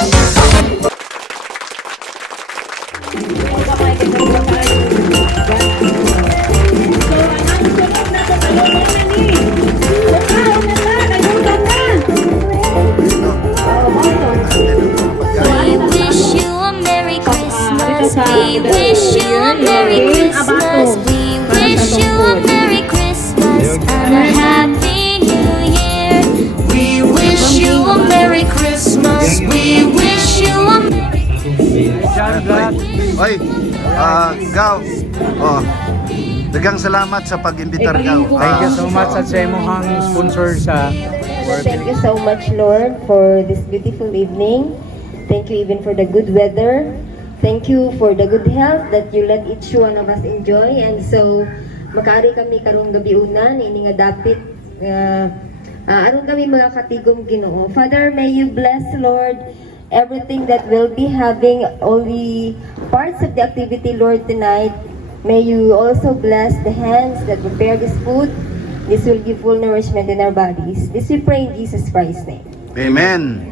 We wish you a Merry Christmas. We wish you a Merry Christmas and a Happy New Year. We wish you a Merry Christmas. We wish you a Merry Oy, Gaw. Oh. Dagang salamat sa pag-imbitar, Gaw. Thank you so much sa Semohang sponsor sa Thank you so much, Lord, for this beautiful evening. Thank you even for the good weather. Thank you for the good health that you let each one of us enjoy. And so, makaari kami karong gabi una, ini nga dapit, aron kami mga katigom Ginoo. Father, may you bless, Lord, everything that we'll be having, all the parts of the activity, Lord, tonight. May you also bless the hands that prepare this food. This will give full nourishment in our bodies. This we pray in Jesus Christ's name. Amen.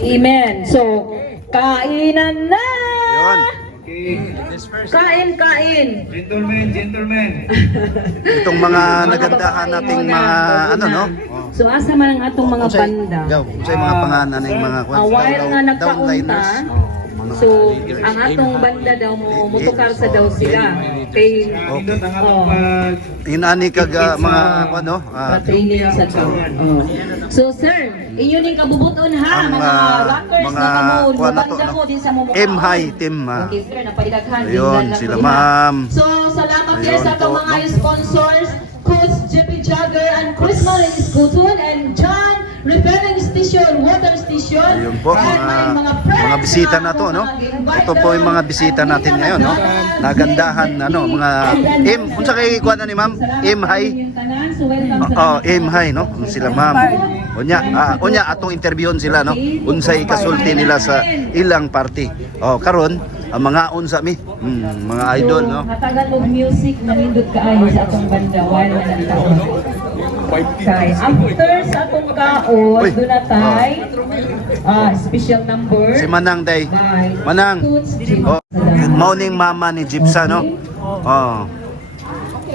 Amen. So, kainan na! Yun. Kain! Gentlemen. Itong mga nagandahan nating mga ano no? So, asa man ang atong mga banda? Gaw, sa mga panganan ng mga While nga nagkaunta, so, ang atong banda daw mutukar sa daw sila. Kay, Inani kag mga ano, training sa daw. So, sir, inyo ning kabubuton ha, Ang, mga rockers mga na kamo, kuwan na to, banda no? ko din sa mumukha. M-High team. Okay, sir, napaidaghan. Ayun, sila ma'am. So, salamat Ayun din sa atong po, mga no? sponsors, Coach Jippy Jagger and Chris Malin Iskuton and John Refilling Station, Water Station. Ayun po, and mga bisita na to, no? Ito po yung mga bisita natin ngayon, no? Nagandahan, ano, mga unsa kay kuan na ni ma'am? M-High. M-High, no? Sila ma'am. Unya atong interviewon sila, no? Unsay kasulti nila sa ilang party. Karon ang mga unsa mi, mga idol, no? Hatagan mo music na nindot kaayo sa atong banda while nagtaon. Okay, after sa atong kaon, Uy. doon na tayo, special number. Si Manang Day. by Manang. Toots Jim. Morning mama ni Gypsa, no?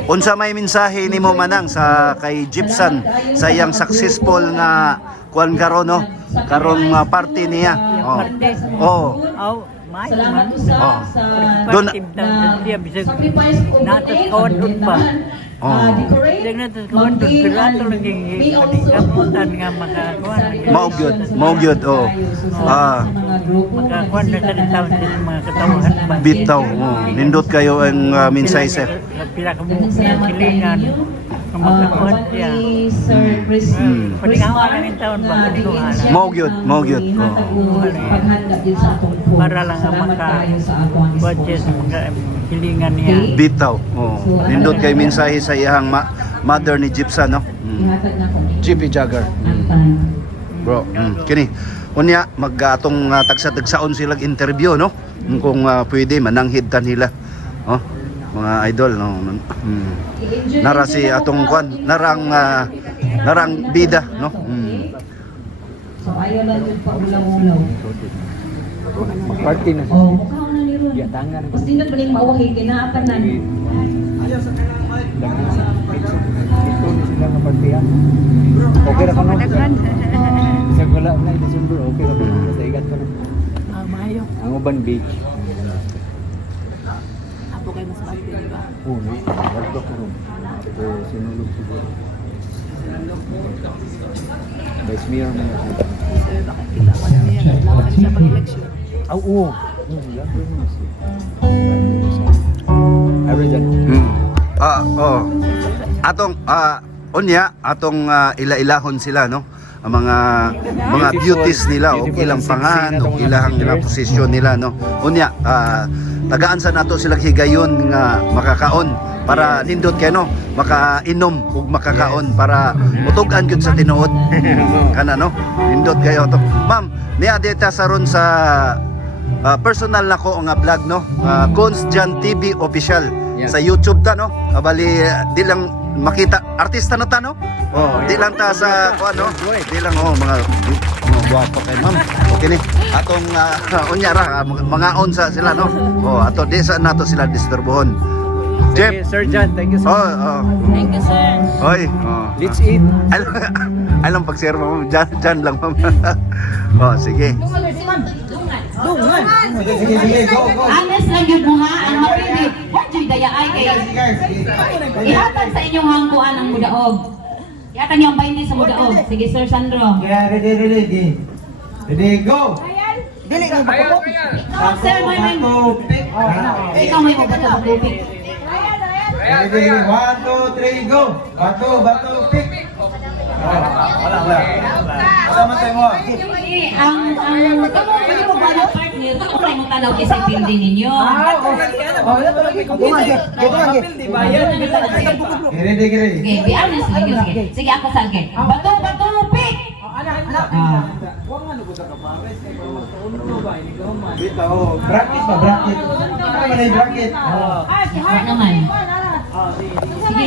Unsa may mensahe nimo Manang sa kay Gypsan sa iyang successful nga kuan karon, no? Karong party niya. Salamat sa Doon sacrifice ko Maugyod. Bitaw. Nindot kayo ang mensahe sir. Maugyod. Para lang ang maka-budget, hilingan niya. Bitaw. Nindot kay mensahe sa iyang mother ni Gypsa, no? Jippy Jagger. Bro, kini. Unya mag-atong tagsa-tagsaon silang interview, no? Kung pwede mananghid ta nila. Mga idol, no? Nara si atong kwan, narang bida, no? So ayaw lang yung paulaw-ulaw. party na. Mukha na ni Ron. Ya tangan. Pasti na paling mauwahi, kinaapan na. Ito ni sila nga party ha. Okay ra ka no? Sa wala na December, okay ra ka. Basta igat ka na. Mayo. Ang Uban Beach. Apo kayo mas party, di ba? Oo, no? Wagdok na ron. Ito, sinulog siguro. By smear mo. Sir, bakit kita ko na niya? Kailangan ka siya pag-election. Oo. Average atong ila-ilahon sila, no? Ang mga beauties nila o ilang pangan o ilang posisyon nila, no? Unya tagaan sa nato sila higayon nga makakaon para nindot kay no makainom ug makakaon para mutugan gyud sa tinuod kana, no? Nindot kayo to ma'am niya dita sa ron sa personal nako nga vlog, no? Cons Jan TV official sa YouTube ta, no? Bali di lang makita artista na ta, no? Di lang ta sa ano, di lang mga Guwapo kay ma'am. Okay ni. Atong unyara mga onsa sila no. Oh, ato di sa nato sila disturbohon. Jeff. Sir John, thank you so much. Oh. Thank you, sir. Oy. Let's eat. Alam pag-share mo, dyan lang ma'am. Oh, sige. Sige, go. Honest lang yun mo ha, ang mapili. Huwag yung daya ay kayo. Ihatag sa inyong hangkuan ang mudaog. Ihatag niyo ang 20 sa mudaog. Sige, Sir Sandro. Yeah, ready. Ready, go. Sir, may ikaw may mabato-bato. Ready, 1, 2, 3, go. Bato, pick. Wala. Sama tayo mo. Kamu mo ba na partner? Ako tayo mong tanaw kasi building ninyo. Ready. Okay, be honest lang yun. Sige, ako salge. Bato, pick! Bracket ba? Bracket. Ano na yung bracket? Ako naman. Sige,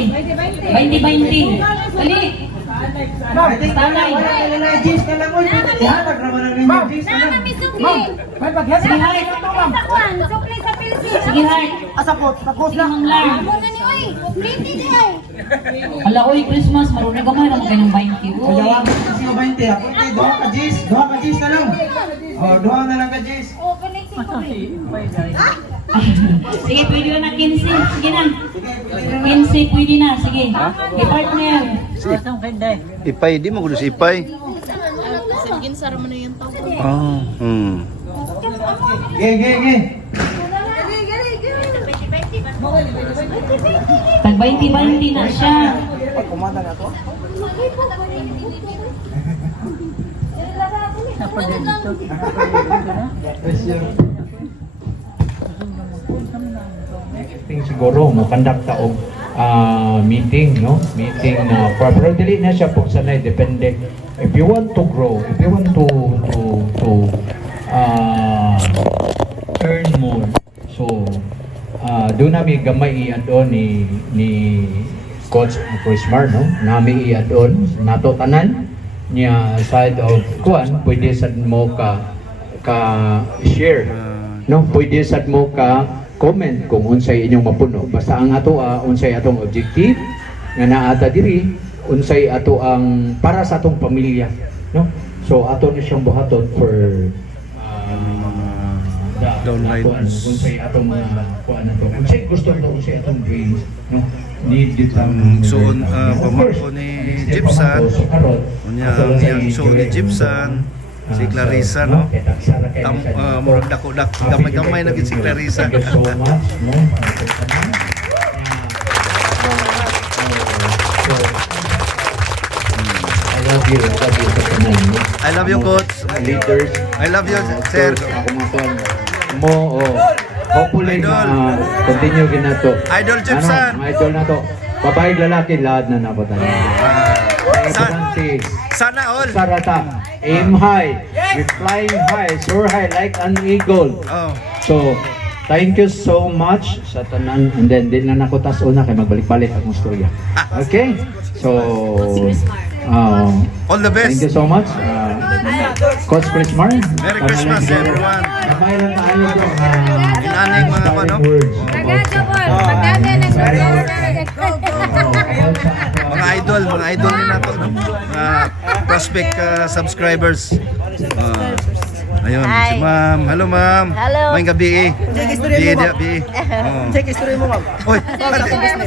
20-20. Dali. Tanay. Jeez ka lang mo. Ihatag naman ang inyong jeez ka lang. Sige, Heart. Sige, Heart. Sige, Mang Lar. Ala, oy, Christmas. Marunong gamay lang kayo ng 20. Uy. Kaya kasi yung 20. Ako tayo, doha ka jeez ka lang. Oh, doha na lang ka jeez. Sige, pwede na 15. Sige na. 15, pwede na. Sige. Okay, partner. Ipay, di mo kuno si Ipay. Oh. Ge. Tag 20-20 na siya. Siguro mo conduct ta og meeting pero dili na siya po sanay depende if you want to grow, if you want to earn more, so doon namin gamay i-add-on ni Coach Chrismar, no? Nami i-add-on nato tanan niya side of kuan pwede sad mo ka share, no? Pwede sad mo ka comment kung unsay inyong mapuno. Basta ang ato unsay atong objective nga naata diri, unsay ato ang para sa atong pamilya, no? So ato ni siyang buhaton for downlines. unsay atong mga kuan nato. Unsay gusto to, unsay atong dreams, no? Need ditang pamangko ni Gypsum. Unya yang show ni Gypsum. Si Clarissa, no? Murag dako-dak, gamay-gamay na gid si Clarissa. Thank you so much, no? I love you sa tanan, no? I love you, Coach. Leaders. I love you, sir. Ako mo, hopefully continue ginato. Idol Gypsum. Idol na to. Babae, lalaki, lahat na napo tayo. Sana all. Sarata, aim high, we're flying high, soar high like an eagle. Oh. So, thank you so much sa tanan, and then din na nako tas una kay magbalik-balik ang istorya. Okay? So, All the best. thank you so much. Coach Chrismar. Merry Christmas, everyone. Kamay lang tayo doon. Inaning mga ano? Mga idol din nato, no? Prospect subscribers. Ayun, si ma'am. Hello, ma'am. Hello. May gabi. Bi. Check history mo, ma'am. Oy,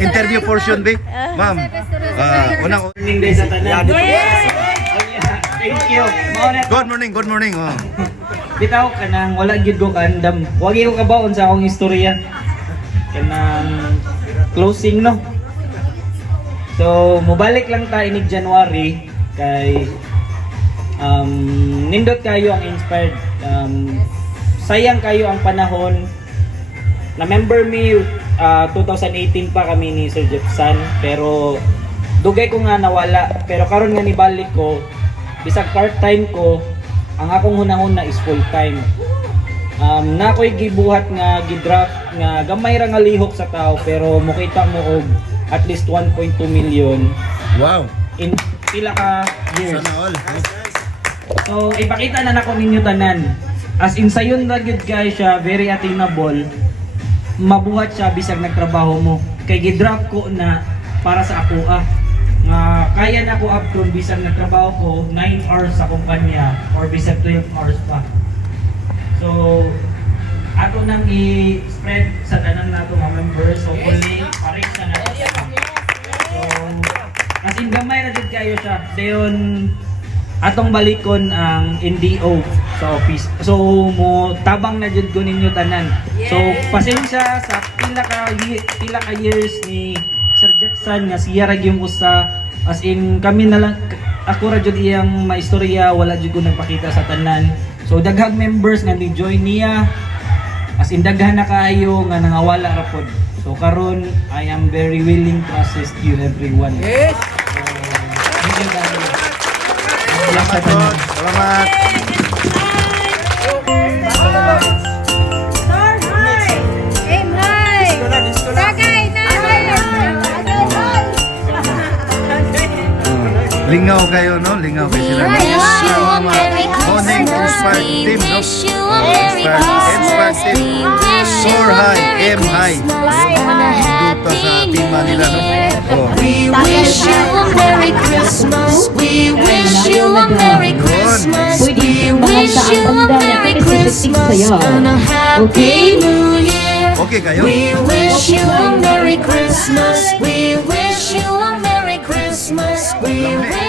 interview portion, bi. Ma'am. Unang Morning day sa tanan. Thank you. Good morning. Oh. Bitaw kanang wala gyud ko kaandam. Wa gyud ko kabaon sa akong istorya. Kanang closing, no. So mobalik lang ta inig January kay nindot kayo ang inspired. Sayang kayo ang panahon. Na member me 2018 pa kami ni Sir Gypsum, pero dugay ko nga nawala, pero karon nga nibalik ko bisag part-time ko, ang akong hunahuna is full-time. Na ako'y gibuhat nga gidraft nga gamay ra nga lihok sa tao, pero mukita mo og at least 1.2 million Wow. in pila ka years. Sana all. So ipakita na nako ninyo tanan. As in sayon ra gyud guys siya, very attainable. Mabuhat siya bisag nagtrabaho mo. Kay gidraft ko na para sa ako nga kaya na ko up to bisag nagtrabaho ko 9 hours sa kumpanya or bisag 12 hours pa. So ato nang i-spread sa tanan nato mga members, so only pares na nato siya. So as in gamay na jud kayo siya. Dayon atong balikon ang NDO sa office. So mo tabang na jud ko ninyo tanan. So pasensya sa pila ka years ni Sir Jepsan nga siya ra gyud usa, as in kami na lang ako ra jud iyang maistorya, wala jud ko nagpakita sa tanan. So daghang members nga ni-join niya, as in daghan na kaayo nga nangawala ra pod. So karon I am very willing to assist you everyone. Yes. Thank you guys. Salamat, Coach. Salamat. Lingaw kayo, no? Lingaw kayo sila. Morning Inspired Team, no? Inspired Team. Soar high, aim high. Dito sa team nila, no? Oh. We wish you a Merry Christmas. We wish you a Merry Christmas. We wish you a Merry Christmas and a Happy New Year. Okay kayo? We wish you a Merry Christmas. We wish you a Merry Christmas. We wish